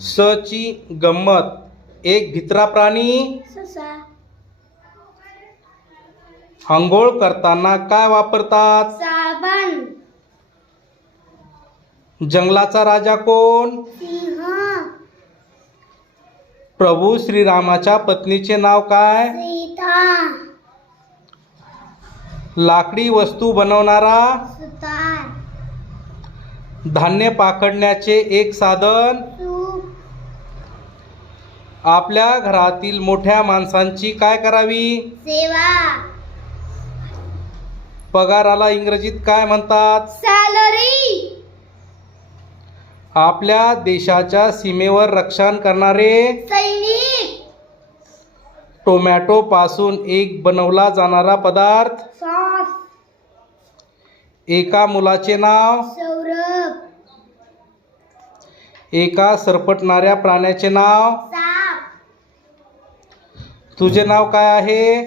स ची गंमत. एक भित्रा प्राणी. ससा. आंघोळ करताना काय वापरतात? साबण. जंगलाचा राजा कोण? सिंह. प्रभू श्रीरामाच्या पत्नीचे नाव काय? सीता. लाकडी वस्तू बनवणारा? सुतार. धान्य पाखडण्याचे एक साधन? आपल्या घरातील मोठ्या माणसांची काय करावी? सेवा. पगाराला इंग्रजीत काय म्हणतात? सॅलरी. आपल्या देशाच्या सीमेवर रक्षण करणारे सैनिक. टोमॅटो पासून एक बनवला जाणारा पदार्थ सॉस. एका मुलाचे नाव? सौरभ. एका सरपटणाऱ्या प्राण्याचे नाव? तुझे नाव काय आहे?